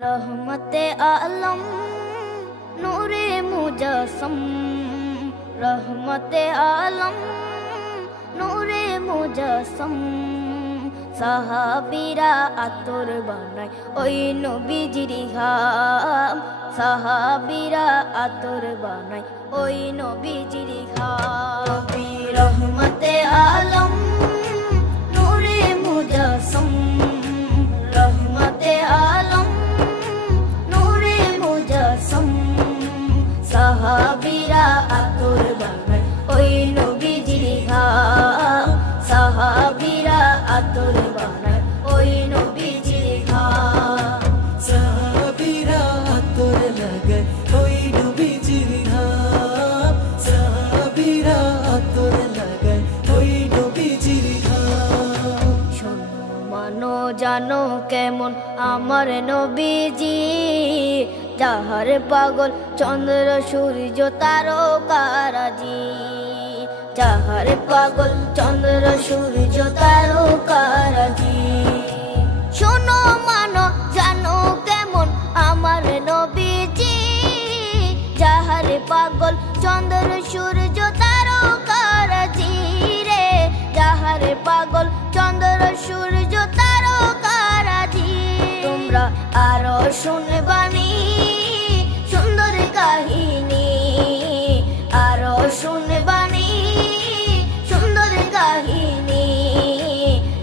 रहमते आलम नूरे मुजस्सम, रहमते आलम नूरे मुजस्सम। সাহাবীরা আতর বানায় ওই নবীজির ঘাম, সাহাবীরা আতর বানায় ওই নবীজির ঘাম। নবী রহমতে আলম নূরে মুজস্সম, রহমতে আলম নূরে মুজস্সম। সাহাবীরা আতর বানায় ওই নবীজির ঘাম, সাহাবীরা আতর বানায় ওই নবীজির ঘাম। সাহাবীরা আতর লাগায় ওই নবীজির ঘাম, সাহাবীরা আতর লাগায় ওই নবীজির ঘাম। শোনো মানো জানো কেমন আমার নবীজি, যাহার পাগল চন্দ্র সূর্য তারকারাজি, যাহার পাগল চন্দ্র সূর্য তারকারাজি। শোনো মানো জানো কেমন আমার নবীজি, যাহার পাগল চন্দ্র সূর্য তারকারাজি রে, যাহার পাগল চন্দ্র সূর্য তারকারাজি। তোমরা আরো শুনবানি সুন্দর কাহিনী, আরো শুনবানি সুন্দর কাহিনী।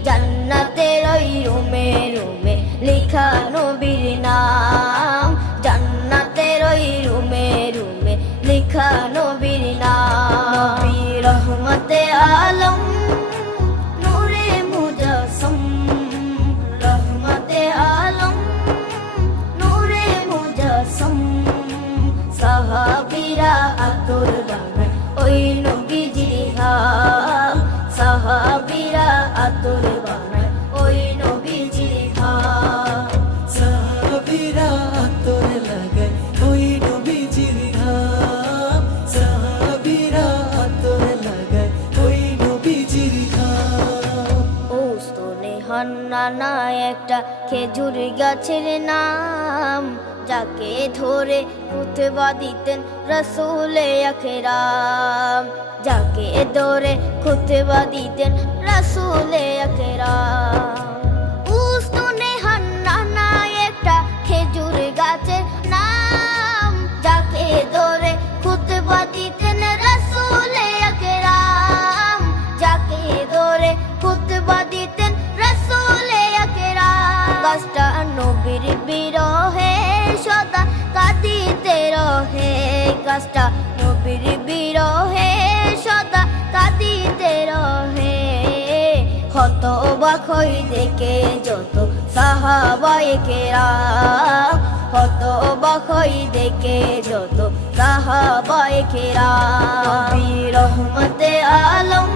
জান্নাতের ওই রুমে রুমে লেখা নবীর নাম, জান্নাতের ওই রুমে রুমে লেখা নবীর নাম। নবী রহমতে আলম নূরে মুজস্সম, রহমতে আলম নূরে মুজস্সম। সাহাবীরা আতর বানায় ওই নবীজির ঘাম, সাহাবীরা আতর বানায় ওই নবীজির ঘাম। সাহাবীরা আতর লাগায় ওই নবীজির ঘাম, সাহাবীরা আতর লাগায় ওই নবীজির ঘাম। ওস্তনে হান্নানা একটা খেজুর গাছের নাম, যাকে ধরে খুতবা দিতেন রাসূলে আকরাম, যাকে ধরে খুতবা দিতেন রাসূলে আকরাম। উস্তনে হান্নানা একটা খেজুর গাছের নাম, যাকে ধরে খুতবা দিতেন রাসূলে আকরাম, যাকে ধরে খুতবা দিতেন রাসূলে আকরাম। গাছটা নবীর বিরহে সদা কাঁদিতে রহে, গাছটা নবীর বিরহে সদা কাঁদিতে রহে। ক্ষত বাখই দেখে যত সাহাবায়ে কেরাম, ক্ষত বাখই দেখে যত সাহাবায়ে কেরাম। নবী রহমতে আলম